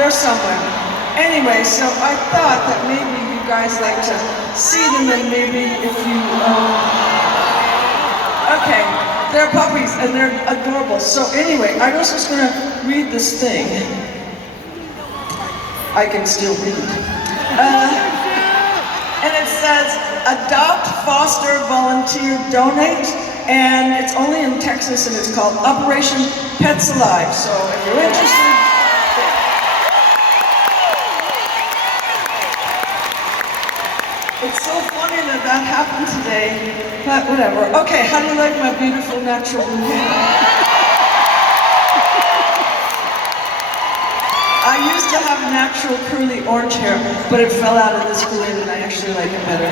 They're somewhere. Anyway, so I thought that maybe you guys like to see them, and maybe if you, okay, they're puppies and they're adorable. So anyway, I was just gonna read this thing. I can still read. And it says, adopt, foster, volunteer, donate, and it's only in Texas, and it's called Operation Pets Alive. So if you're interested, it's so funny that that happened today, but whatever. Okay, how do you like my beautiful natural blue hair? I used to have natural curly orange hair, but it fell out of this balloon and I actually like it better.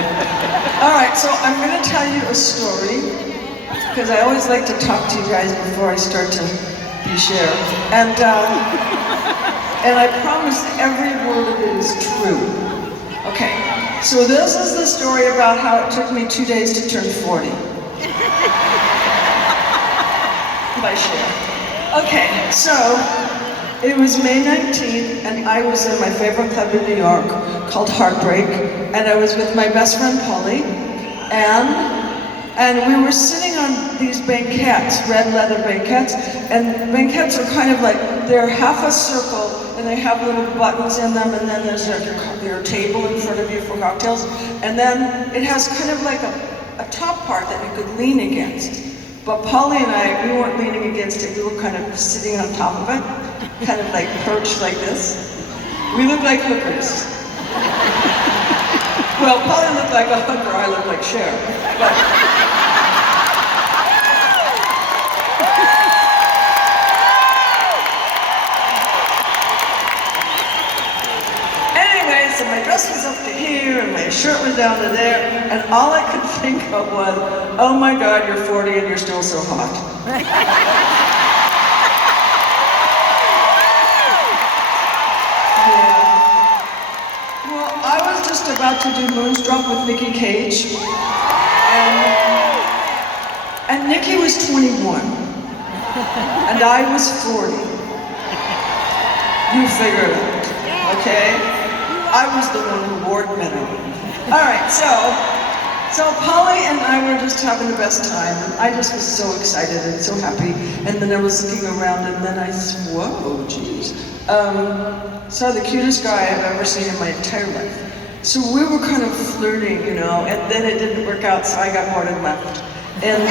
All right, so I'm gonna tell you a story, because I always like to talk to you guys before I start to be Cher. And I promise every word of it is true. Okay, so this is the story about how it took me 2 days to turn 40. By Cher. Okay, so it was May 19th, and I was in my favorite club in New York called Heartbreak, and I was with my best friend Polly, and we were sitting on these banquettes, red leather banquettes, and banquettes are kind of like, they're half a circle, and they have little buttons in them, and then there's your table in front of you for cocktails, and then it has kind of like a top part that you could lean against. But Polly and I, we weren't leaning against it, we were kind of sitting on top of it, kind of like perched like this. We looked like hookers. Well, Polly looked like a hooker, I looked like Cher. But anyway, so my dress was up to here and my shirt was down to there, and all I could think of was, oh my God, you're 40 and you're still so hot. About to do Moonstruck with Nicky Cage, and Nicky was 21, and I was 40. You figure it out, okay? I was the one who wore it better. All right, so Polly and I were just having the best time, and I just was so excited and so happy, and then I was looking around, and then I said, whoa, geez. Saw the cutest guy I've ever seen in my entire life. So we were kind of flirting, you know, and then it didn't work out, so I got bored and left. And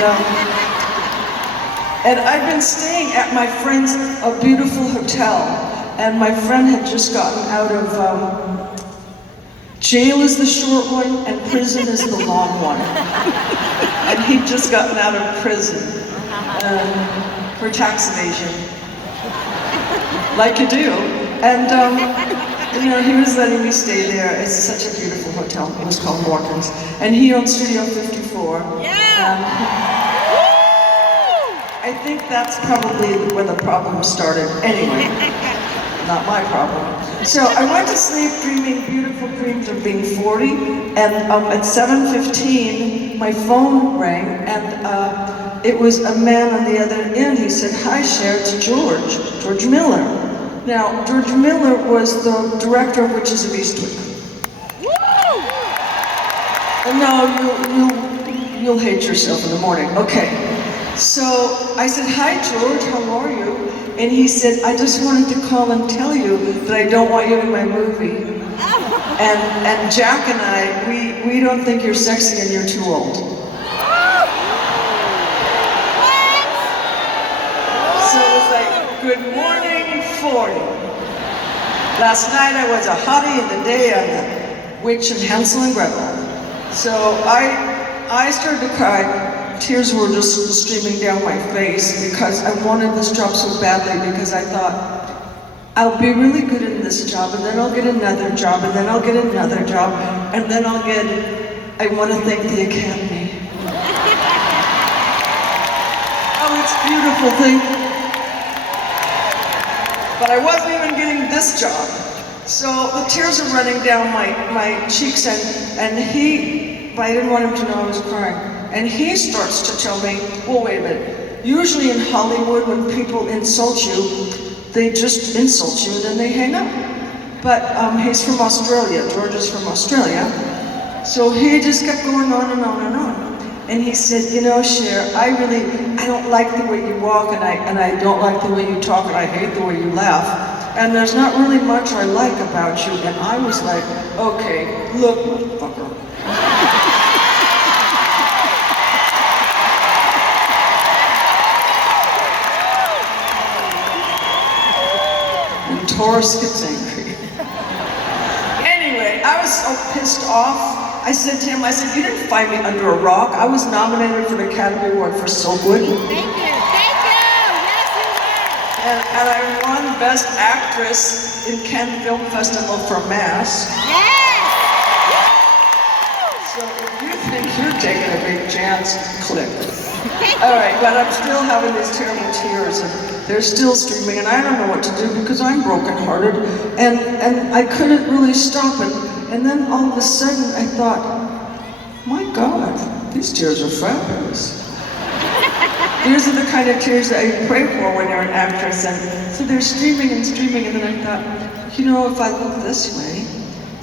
I'd been staying at my friend's a beautiful hotel, and my friend had just gotten out of, jail is the short one, and prison is the long one. And he'd just gotten out of prison for tax evasion, like you do. And you know, he was letting me stay there. It's such a beautiful hotel. It was called Morton's. And he owned Studio 54. Yeah! I think that's probably where the problem started. Anyway, not my problem. So I went to sleep dreaming beautiful dreams of being 40, and at 7:15, my phone rang, and it was a man on the other end. He said, hi Cher, it's George Miller. Now, George Miller was the director of Witches of Eastwick. No, you'll hate yourself in the morning. Okay. So I said, hi George, how are you? And he said, I just wanted to call and tell you that I don't want you in my movie. And Jack and I, we don't think you're sexy and you're too old. So it was like, good morning, 40. Last night I was a hottie, and today I'm a witch in Hansel and Gretel. So I started to cry. Tears were just streaming down my face because I wanted this job so badly, because I thought, I'll be really good in this job, and then I'll get another job, and then I'll get another job, and then I want to thank the Academy. Oh, it's a beautiful thing. But I wasn't even getting this job. So the tears are running down my cheeks, and I didn't want him to know I was crying. And he starts to tell me, well, wait a minute. Usually in Hollywood, when people insult you, they just insult you and then they hang up. But he's from Australia, George is from Australia. So he just kept going on and on and on. And he said, you know, Cher, I don't like the way you walk and I don't like the way you talk and I hate the way you laugh. And there's not really much I like about you. And I was like, okay, look, motherfucker. And Taurus gets angry. Anyway, I was so pissed off. I said to him, you didn't find me under a rock. I was nominated for the Academy Award for So Good. Thank you, yes you were. And I won Best Actress in Cannes Film Festival for Mask. Yes! So if you think you're taking a big chance, click. All right, but I'm still having these terrible tears and they're still streaming and I don't know what to do because I'm brokenhearted and I couldn't really stop it. And then all of a sudden I thought, my God, these tears are fabulous. These are the kind of tears that you pray for when you're an actress. And so they're streaming and streaming and then I thought, you know, if I look this way,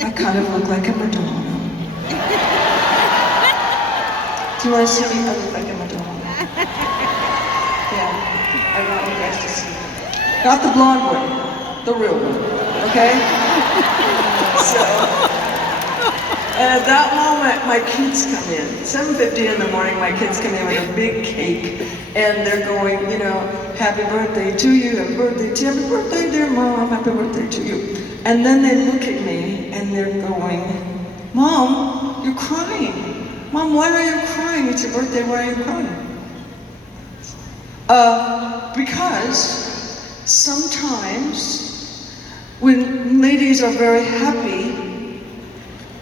I kind of look like a Madonna. Do you want to see me? I look like a Madonna. Yeah, I want you guys to see me. Not the blonde one, the real one, okay? So, and at that moment, my kids come in. 7:50 in the morning, my kids come in with a big cake, and they're going, you know, happy birthday to you, happy birthday to you, happy birthday, dear Mom, happy birthday to you. And then they look at me, and they're going, Mom, you're crying. Mom, why are you crying? It's your birthday, why are you crying? Because sometimes when ladies are very happy,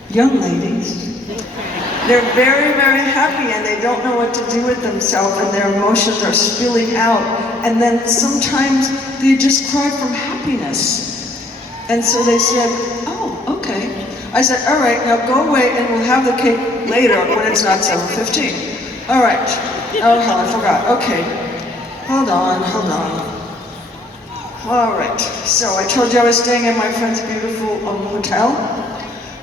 young ladies, they're very, very happy and they don't know what to do with themselves and their emotions are spilling out. And then sometimes they just cry from happiness. And so they said, oh, okay. I said, all right, now go away and we'll have the cake later when it's not 7:15. All right. Oh, hell, I forgot. Okay. Hold on. All right. So I told you I was staying in my friend's beautiful hotel,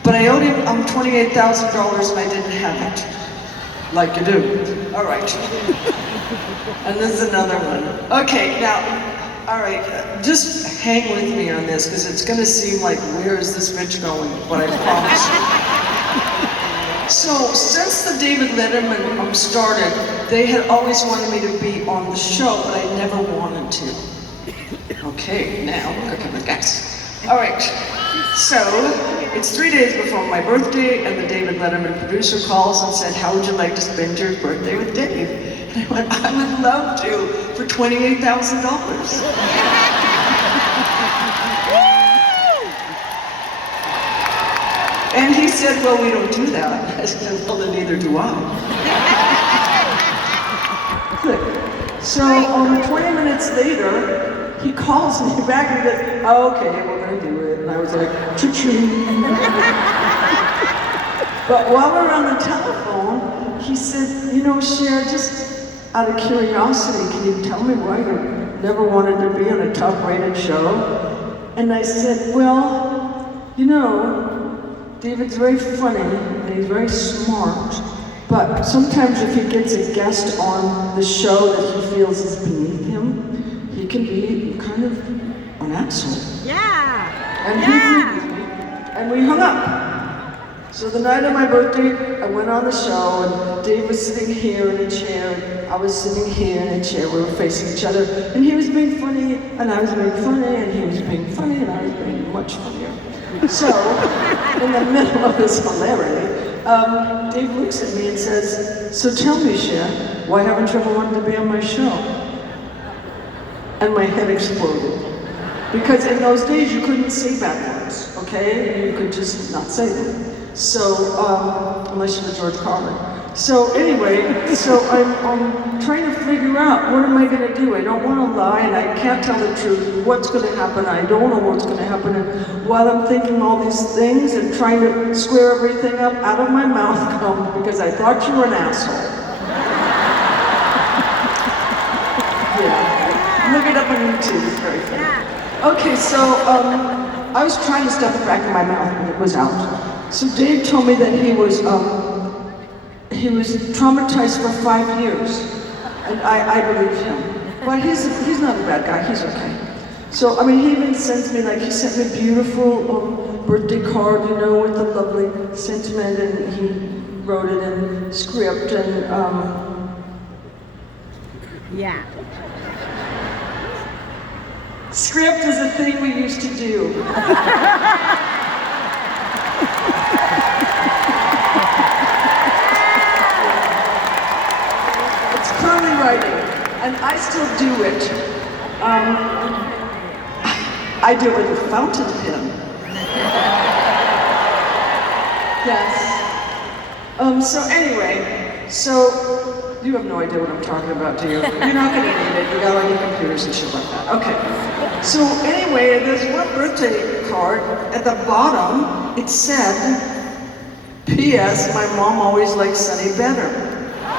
but I owed him $28,000 and I didn't have it. Like you do. All right. And this is another one. Okay, now, all right, just hang with me on this because it's going to seem like, where is this bitch going? But I promise you. So, since the David Letterman started, they had always wanted me to be on the show, but I never wanted to. Okay, now, cooking with gas. All right, so, it's 3 days before my birthday, and the David Letterman producer calls and said, how would you like to spend your birthday with Dave? And I went, I would love to, for $28,000. And he said, well, we don't do that. I said, well, then neither do I. Good. So, 20 minutes later, he calls me back and he goes, oh, okay, we're gonna do it. And I was like, cha-ching. But while we're on the telephone, he said, you know, Cher, just out of curiosity, can you tell me why you never wanted to be on a top-rated show? And I said, well, you know, David's very funny and he's very smart, but sometimes if he gets a guest on the show that he feels is beneath him, he can be kind of an asshole. Yeah. And he agreed with me, and we hung up. So the night of my birthday, I went on the show, and Dave was sitting here in a chair, and I was sitting here in a chair. We were facing each other, and he was being funny, and I was being funny, and he was being funny, and I was being much funnier. So, in the middle of this hilarity, Dave looks at me and says, so tell me, Cher, why haven't you ever wanted to be on my show? And my head exploded. Because in those days, you couldn't say bad words, okay? You could just not say them. So, unless you're George Carlin. So anyway, I'm trying to figure out, what am I gonna do? I don't wanna lie and I can't tell the truth. What's gonna happen? I don't know what's gonna happen. And while I'm thinking all these things and trying to square everything up, out of my mouth comes, because I thought you were an asshole. Yeah. Look it up on YouTube, it's very funny. Okay, so I was trying to stuff it back in my mouth and it was out. So Dave told me that he was traumatized for 5 years, and I believe him. But he's not a bad guy. He's okay. So I mean, he even sends me he sent me a beautiful birthday card, you know, with the lovely sentiment, and he wrote it in script and. Yeah. Script is a thing we used to do. It's curly writing, and I still do it. I do it with a fountain pen. Yes. So anyway, you have no idea what I'm talking about, do you? You're not going to need it. You got all your computers and shit like that. Okay. So anyway, there's one birthday card. At the bottom, it said, P.S. My mom always liked Sunny better. I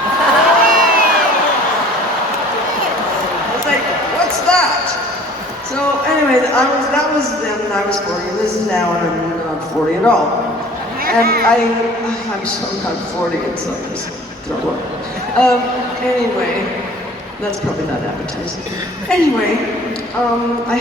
was like, what's that? So anyway, that was then, and I was 40. This is now, and I'm not 40 at all. And I'm so not 40. It's like this. Anyway, that's probably not appetizing. Anyway, I